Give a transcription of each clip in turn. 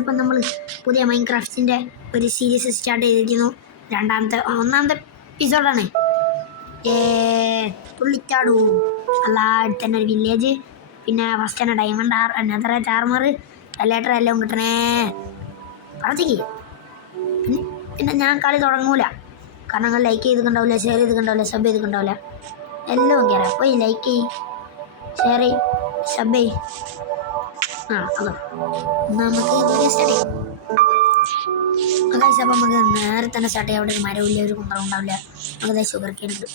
അപ്പം നമ്മൾ പുതിയ മൈൻക്രാഫ്റ്റിൻ്റെ ഒരു സീരീസ് സ്റ്റാർട്ട് ചെയ്തിരിക്കുന്നു. ഒന്നാമത്തെ എപ്പിസോഡാണ്. പുള്ളിക്കാടു അല്ല അടുത്ത് തന്നെ ഒരു വില്ലേജ്, പിന്നെ ഫസ്റ്റ് തന്നെ ഡയമണ്ട് നെതറേറ്റ് ആർമർ ലെറ്റർ എല്ലാം കിട്ടണേ പറഞ്ഞേക്ക്. പിന്നെ ഞാൻ കളി തുടങ്ങൂല, കാരണം നിങ്ങൾ ലൈക്ക് ചെയ്തിട്ടുണ്ടാവില്ല, ഷെയർ ചെയ്തിട്ടുണ്ടാവില്ല, സബ് ചെയ്തിട്ടുണ്ടാവില്ല. എല്ലാം കയറാം. പോയി ലൈക്ക് ചെയ്യ്, ഷെയർ ചെയ്യ്, സബ് ചെയ്യ്. അതോ നമുക്ക് സ്റ്റാർട്ട് ചെയ്യാം. അപ്പം നമുക്ക് നേരെ തന്നെ സ്റ്റാർട്ട് ചെയ്യാം. അവിടെ ഒരു മരമില്ല, ഒരു കുന്തളം ഉണ്ടാവില്ല. നമുക്ക് ഷുഗർ കേൻ ഉണ്ട്.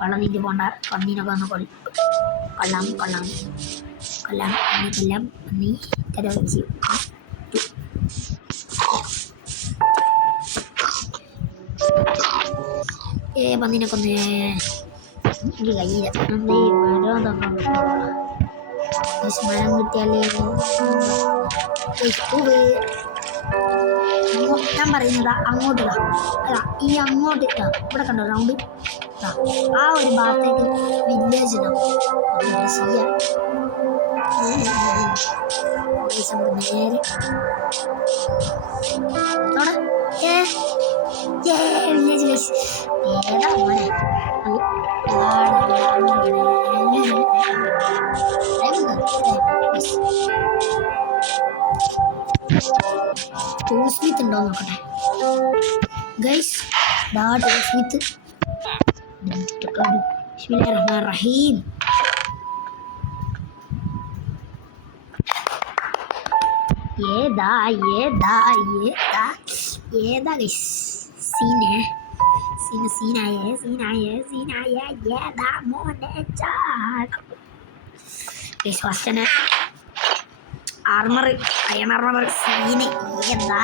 വെള്ളം നീന്തി പോണ്ട. പന്നീനൊക്കെ വന്ന് കൊല്ലാം പന്നി തരാം. പന്നീനെ കൊന്നേ എനിക്ക് കയ്യില്ല. മരം കിട്ടിയാലേ ഞാൻ പറയുന്നതാ അങ്ങോട്ട് ഇതാ. അല്ല ഈ അങ്ങോട്ട് ഇതാ, ഇവിടെ കണ്ടോ റൗണ്ട്, ആ ഒരു ഭാഗത്തേക്ക് വില്ലേജ് ഉണ്ടാവും. ചെയ്യാം നേരെ വില്ലേജ് ഏതാ മോനെ. ടൂൾ സ്മിത്ത് ഉണ്ടോ നോക്കട്ടെ ഗൈസ്. ടൂൾ സ്മിത്ത് റഹീം. ഏതാ ഗൈസ്. സീനായേ ഏതാ മോനെ ഗൈസ്. ഫസ്റ്റ് തന്നെ ആർമർ, അയൺ ആർമർ സീന് എന്താ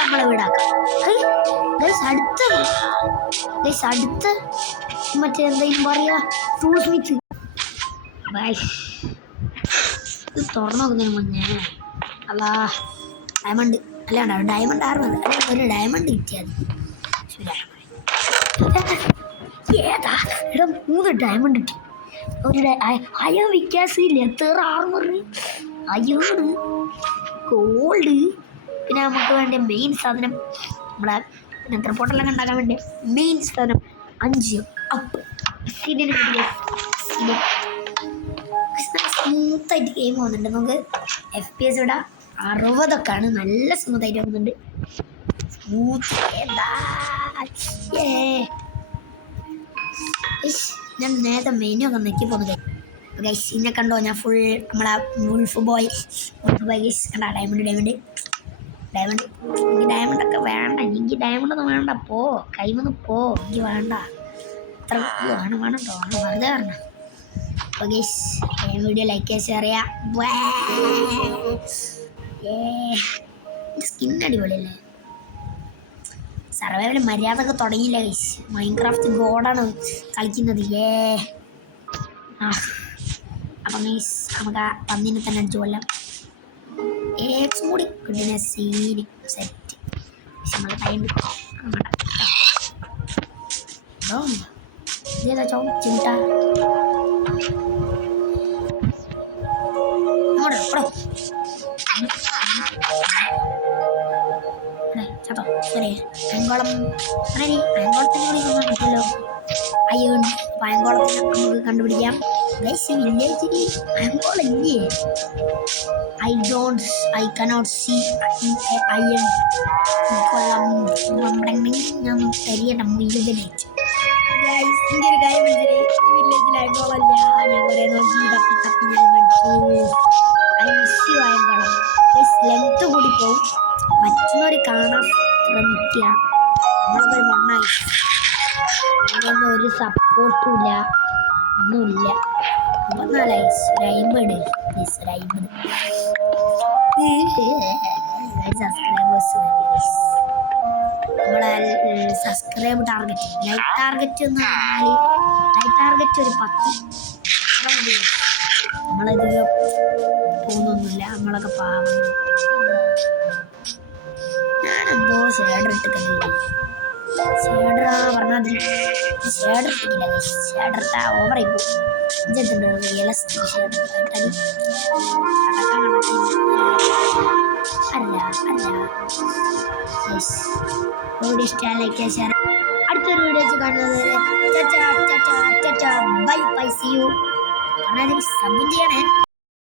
നമ്മളെ വീടാക്കാം. അടുത്ത് മറ്റേ എന്തായാലും പറയാ ടൂൾ സ്മിത്ത്. ഇത് തുറന്നു നോക്കുന്നതിന് മുന്നേ അല്ലാ ഡയമണ്ട് അല്ലാണ്ട് ഡയമണ്ട് ആർമർ ഒരു ഡയമണ്ട് കിട്ടിയത് ഏതാ എടാ. 3 ഡയമണ്ട് കിട്ടി. ഒരു അയ്യോ വ്യത്യാസമില്ല. എത്ര ആർമർ, അയ്യോണ്, ഗോൾഡ്. പിന്നെ നമുക്ക് വേണ്ട മെയിൻ സാധനം നമ്മളെ എത്ര പൊട്ടെല്ലാം ഉണ്ടാക്കാൻ വേണ്ടി മെയിൻ സാധനം 5 അപ്പ്. ഇതിന് സ്മൂത്തായിട്ട് ഗെയിം പോകുന്നുണ്ട്. നമുക്ക് FPS ഇവിടെ 60 നല്ല സ്മൂത്തായിട്ട് പോകുന്നുണ്ട്. ഞാൻ നേരത്തെ മെനു ഒക്കെ നോക്കി പോകുന്നത് ഗൈസ്. ഇന്നെ കണ്ടോ, ഞാൻ ഫുൾ നമ്മളെ വുൾഫ് ബോയ് ഗൈസ് കണ്ട. ഡയമണ്ടൊക്കെ വേണ്ട എനിക്ക്, ഡയമണ്ടൊന്നും വേണ്ട. പോ കൈമൊന്നും പോ, എനിക്ക് വേണ്ട. അത്ര വേണം കേട്ടോ, വെറുതെ പറഞ്ഞ. അപ്പോൾ ഗൈസ് വീഡിയോ ലൈക്ക് ചെയ്യുക, ഷെയർ ചെയ്യുക. സ്കിൻ അടിപൊളിയല്ലേ. സർവൈവൽ മര്യാദക്ക് തുടങ്ങിയില്ല ഗൈസ്. മൈൻക്രാഫ്റ്റ് ഗോഡാണ് കളിക്കുന്നത്. അപ്പം ഗൈസ് നമുക്ക് ആ പന്നിനെ തന്നെ അടിച്ചു കൊല്ലാം. കൂടി കിട്ടുന്ന സീന് സെറ്റ്. നമ്മളെ ടൈം ഇതേതാ ചിമിട്ട ചത്തോ. ശരി അയങ്കോളം അയങ്കോളത്തിൻ്റെ കൂടി കിട്ടുമല്ലോ. അയ്യോൺ അയങ്കോളത്തിന് നമുക്ക് കണ്ടുപിടിക്കാം ഗൈസ്. വില്ലേജിൽ അയങ്കോളം ഇല്ലേ? I cannot see iron. ഞാൻ ശരിയല്ല വില്ലേജ് ഗൈസ്. എൻ്റെ ഒരു കാര്യം മനസ്സിലായി, ഈ വില്ലേജിൽ അയങ്കോളല്ല. ഞാൻ കുറേ നോക്കി തപ്പി ഞാൻ പഠിച്ചു. ഐ മിസ് യു അയങ്കോളം ഗൈസ്. ലെങ്ത്ത് കൂടി പോവും, പറ്റുന്നവർ കാണാൻ ശ്രമിക്കുക. നമ്മളൊക്കെ മണ്ണായി, അതിനൊന്നും ഒരു സപ്പോർട്ടും ഇല്ല, ഒന്നുമില്ല. 54 സബ്സ്ക്രൈബേഴ്സ്. നമ്മളെ സബ്സ്ക്രൈബ് ടാർഗറ്റ്, ലൈക്ക് ടാർഗറ്റ് എന്ന് പറഞ്ഞാൽ ലൈക്ക് ടാർഗറ്റ് ഒരു 10 മതി. നമ്മളധികം പോകുന്നൊന്നുമില്ല, നമ്മളൊക്കെ പാവം. ഞാനെന്തോ ഷേഡർ ഇട്ട് കണ്ടില്ല. ഷേഡർ പറഞ്ഞാൽ ഷേഡർ ഇട്ടില്ല, ഷേഡർ ഇട്ടാ ഓവറായി പോകും. ഇതെന്തുണ്ടോ റിയലിസ്റ്റിക് ഷേപ്പ് അല്ല അല്ല യെസ് വീഡിയോ ഇഷ്ടമല്ലേക്ക് ഷെയർ അടുത്തൊരു വീഡിയോ വെച്ച് കാണുന്നത് ബൈ ബൈ സി യു പറഞ്ഞാൽ സബ് ചെയ്യണേ.